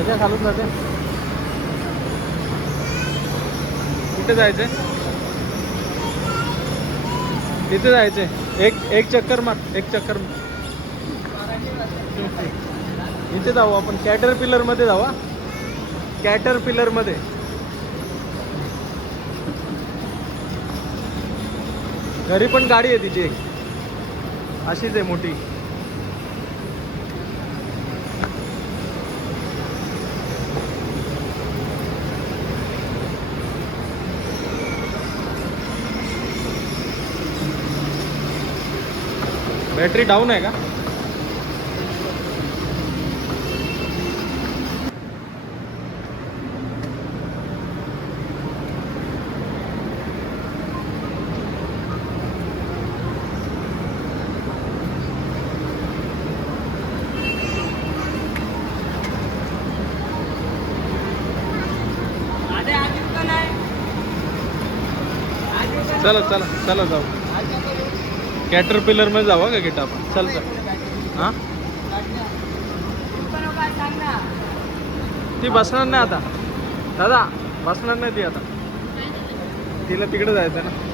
त्याच्या खालून जाते. कुठे जायचंय? तिथे जायचंय. एक चक्कर मार, एक चक्कर मार. इथे जाऊ आपण, कॅटरपिलर मध्ये जाऊ. कॅटरपिलर मध्ये घरी पण गाडी आहे तिची एक, अशीच आहे मोठी. बॅटरी डाऊन आहे का? चला चला चला जाऊ. कॅटरपिलर मध्ये जाऊ का गेट आपण. चल चल. हां ती बसणार नाही आता दादा, बसणार नाही ती आता. तिला तिकडे जायचं ना.